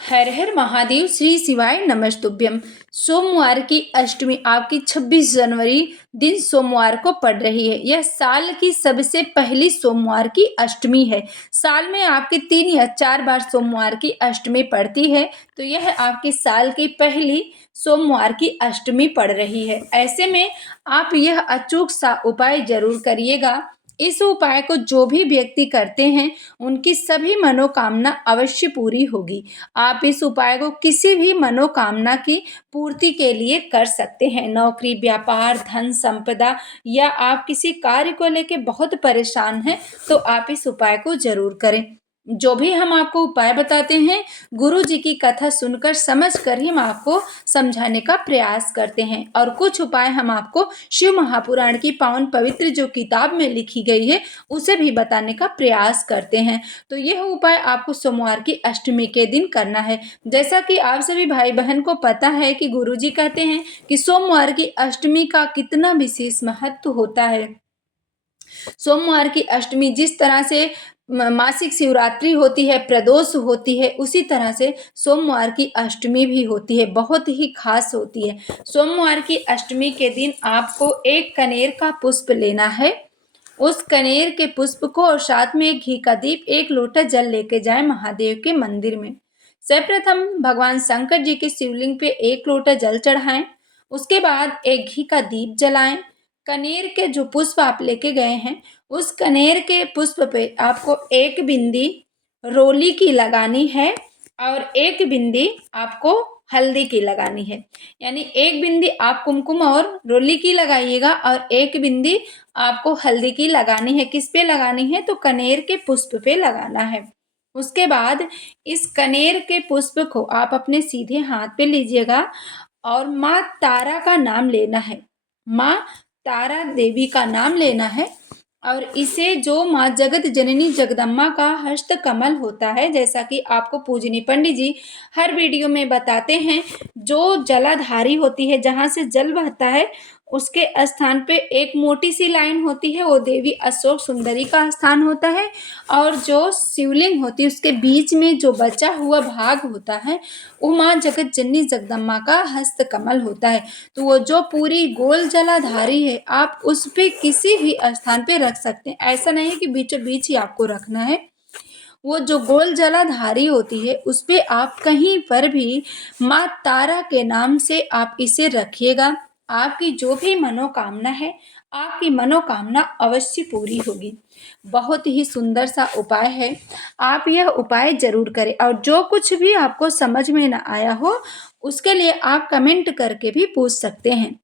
हर हर महादेव। श्री शिवाय नमस्तुभ्यम। सोमवार की अष्टमी आपकी 26 जनवरी दिन सोमवार को पड़ रही है। यह साल की सबसे पहली सोमवार की अष्टमी है। साल में आपके 3 या 4 बार सोमवार की अष्टमी पड़ती है, तो यह आपकी साल की पहली सोमवार की अष्टमी पड़ रही है। ऐसे में आप यह अचूक सा उपाय जरूर करिएगा। इस उपाय को जो भी व्यक्ति करते हैं उनकी सभी मनोकामना अवश्य पूरी होगी। आप इस उपाय को किसी भी मनोकामना की पूर्ति के लिए कर सकते हैं। नौकरी, व्यापार, धन संपदा या आप किसी कार्य को लेके बहुत परेशान हैं, तो आप इस उपाय को जरूर करें। जो भी हम आपको उपाय बताते हैं, गुरु जी की कथा सुनकर समझ कर ही हम आपको समझाने का प्रयास करते हैं। और कुछ उपाय हम आपको शिव महापुराण की पावन पवित्र जो किताब में लिखी गई है उसे भी बताने का प्रयास करते हैं। तो यह उपाय आपको सोमवार की अष्टमी के दिन करना है। जैसा कि आप सभी भाई बहन को पता है कि गुरुजी कहते हैं कि सोमवार की अष्टमी का कितना विशेष महत्व होता है। सोमवार की अष्टमी जिस तरह से मासिक शिवरात्रि होती है, प्रदोष होती है, उसी तरह से सोमवार की अष्टमी भी होती है, बहुत ही खास होती है। सोमवार की अष्टमी के दिन आपको एक कनेर का पुष्प लेना है। उस कनेर के पुष्प को और साथ में एक घी का दीप, एक लोटा जल लेके जाए महादेव के मंदिर में। सर्वप्रथम भगवान शंकर जी के शिवलिंग पे एक लोटा जल चढ़ाएं। उसके बाद एक घी का दीप जलाएं। कनेर के जो पुष्प आप लेके गए हैं, उस कनेर के पुष्प पे आपको एक बिंदी रोली की लगानी है और एक बिंदी आपको हल्दी की लगानी है। यानी एक बिंदी आप कुमकुम और रोली की लगाइएगा और एक बिंदी आपको हल्दी की लगानी है। किस पे लगानी है? तो कनेर के पुष्प पे लगाना है। उसके बाद इस कनेर के पुष्प को आप अपने सीधे हाथ पे लीजिएगा और माँ तारा का नाम लेना है। माँ तारा देवी का नाम लेना है और इसे जो माँ जगत जननी जगदम्बा का हस्त कमल होता है, जैसा कि आपको पूजनी पंडित जी हर वीडियो में बताते हैं, जो जलाधारी होती है, जहाँ से जल बहता है, उसके स्थान पे एक मोटी सी लाइन होती है, वो देवी अशोक सुंदरी का स्थान होता है। और जो शिवलिंग होती है उसके बीच में जो बचा हुआ भाग होता है, वो माँ जगत जननी जगदम्बा का हस्त कमल होता है। तो वो जो पूरी गोल जलाधारी है, आप उस पे किसी भी स्थान पे रख सकते हैं। ऐसा नहीं है कि बीचों बीच ही आपको रखना है। वो जो गोल जलाधारी होती है उस पे आप कहीं पर भी माँ तारा के नाम से आप इसे रखिएगा। आपकी जो भी मनोकामना है, आपकी मनोकामना अवश्य पूरी होगी। बहुत ही सुंदर सा उपाय है। आप यह उपाय जरूर करें और जो कुछ भी आपको समझ में ना आया हो उसके लिए आप कमेंट करके भी पूछ सकते हैं।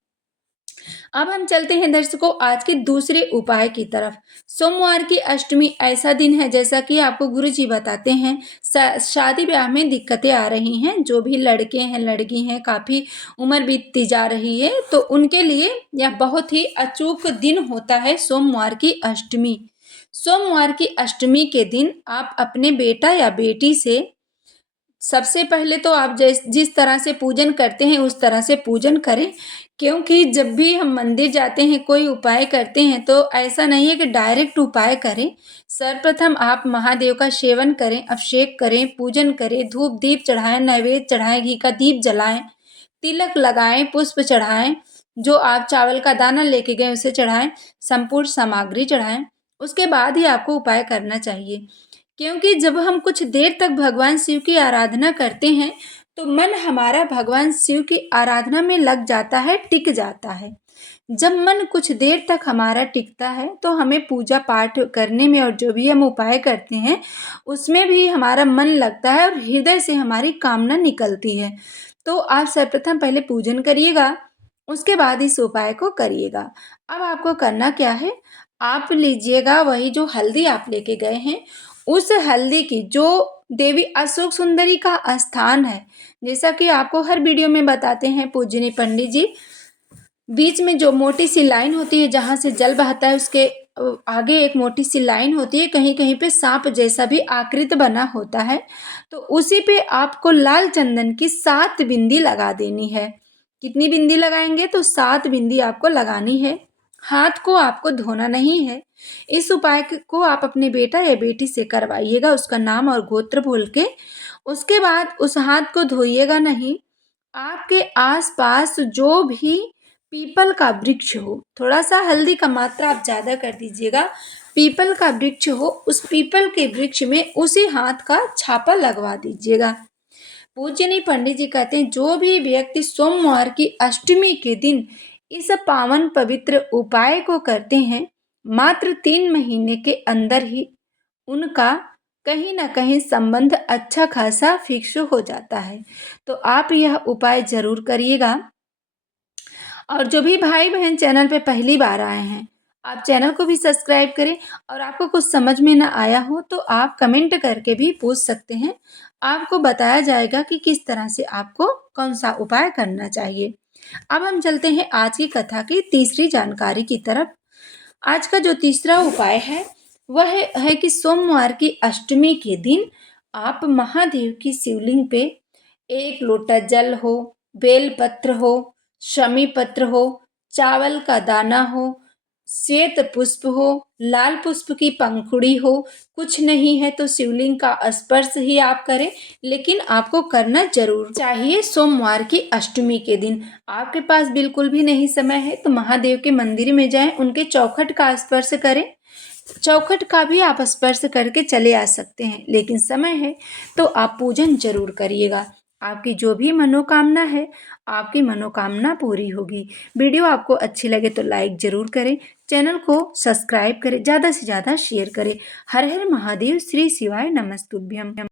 अब हम चलते हैं दर्शकों आज के दूसरे उपाय की तरफ। सोमवार की अष्टमी ऐसा दिन है, जैसा कि आपको गुरुजी बताते हैं, शादी ब्याह में दिक्कतें आ रही हैं, जो भी लड़के हैं लड़की हैं, काफ़ी उम्र बीतती जा रही है, तो उनके लिए यह बहुत ही अचूक दिन होता है सोमवार की अष्टमी। सोमवार की अष्टमी के दिन आप अपने बेटा या बेटी से सबसे पहले तो आप जिस तरह से पूजन करते हैं उस तरह से पूजन करें। क्योंकि जब भी हम मंदिर जाते हैं, कोई उपाय करते हैं, तो ऐसा नहीं है कि डायरेक्ट उपाय करें। सर्वप्रथम आप महादेव का सेवन करें, अभिषेक करें, पूजन करें, धूप दीप चढ़ाएं, नैवेद्य चढ़ाएं, घी का दीप जलाएं, तिलक लगाएं, पुष्प चढ़ाएं, जो आप चावल का दाना लेके गए उसे चढ़ाएं, संपूर्ण सामग्री चढ़ाएं। उसके बाद ही आपको उपाय करना चाहिए। क्योंकि जब हम कुछ देर तक भगवान शिव की आराधना करते हैं तो मन हमारा भगवान शिव की आराधना में लग जाता है, टिक जाता है। जब मन कुछ देर तक हमारा टिकता है तो हमें पूजा पाठ करने में और जो भी हम उपाय करते हैं उसमें भी हमारा मन लगता है और हृदय से हमारी कामना निकलती है। तो आप सर्वप्रथम पहले पूजन करिएगा, उसके बाद इस उपाय को करिएगा। अब आपको करना क्या है? आप लीजिएगा वही जो हल्दी आप लेके गए हैं, उस हल्दी की जो देवी अशोक सुंदरी का स्थान है, जैसा कि आपको हर वीडियो में बताते हैं पूजनी पंडित जी, बीच में जो मोटी सी लाइन होती है जहाँ से जल बहता है उसके आगे एक मोटी सी लाइन होती है, कहीं कहीं पे सांप जैसा भी आकृति बना होता है, तो उसी पे आपको लाल चंदन की 7 बिंदी लगा देनी है। कितनी बिंदी लगाएंगे? तो 7 बिंदी आपको लगानी है। हाथ को आपको धोना नहीं है। इस उपाय को आप अपने बेटा या बेटी से करवाइएगा, उसका नाम और गोत्र बोल के। उसके बाद उस हाथ को धोइएगा नहीं। आपके आसपास जो भी पीपल का वृक्ष हो, थोड़ा सा हल्दी का मात्रा आप ज़्यादा कर दीजिएगा। पीपल का वृक्ष हो, उस पीपल के वृक्ष में उसी हाथ का छापा लगवा दीजिएगा। पूज्यनीय पंडित जी कहते हैं जो भी व्यक्ति सोमवार की अष्टमी के दिन इस पावन पवित्र उपाय को करते हैं, मात्र 3 महीने के अंदर ही उनका कहीं ना कहीं संबंध अच्छा खासा फिक्स हो जाता है। तो आप यह उपाय जरूर करिएगा। और जो भी भाई बहन चैनल पे पहली बार आए हैं, आप चैनल को भी सब्सक्राइब करें। और आपको कुछ समझ में ना आया हो तो आप कमेंट करके भी पूछ सकते हैं, आपको बताया जाएगा कि किस तरह से आपको कौन सा उपाय करना चाहिए। अब हम चलते हैं आज की कथा की तीसरी जानकारी की तरफ। आज का जो तीसरा उपाय है वह है कि सोमवार की अष्टमी के दिन आप महादेव की शिवलिंग पे 1 लोटा जल हो, बेलपत्र हो, शमी पत्र हो, चावल का दाना हो, श्वेत पुष्प हो, लाल पुष्प की पंखुड़ी हो, कुछ नहीं है तो शिवलिंग का स्पर्श ही आप करें, लेकिन आपको करना जरूर चाहिए सोमवार की अष्टमी के दिन। आपके पास बिल्कुल भी नहीं समय है तो महादेव के मंदिर में जाएं, उनके चौखट का स्पर्श करें। चौखट का भी आप स्पर्श करके चले आ सकते हैं, लेकिन समय है तो आप पूजन जरूर करिएगा। आपकी जो भी मनोकामना है, आपकी मनोकामना पूरी होगी। वीडियो आपको अच्छी लगे तो लाइक जरूर करें, चैनल को सब्सक्राइब करें, ज़्यादा से ज़्यादा शेयर करें। हर हर महादेव, श्री शिवाय नमस्तुभ्यम।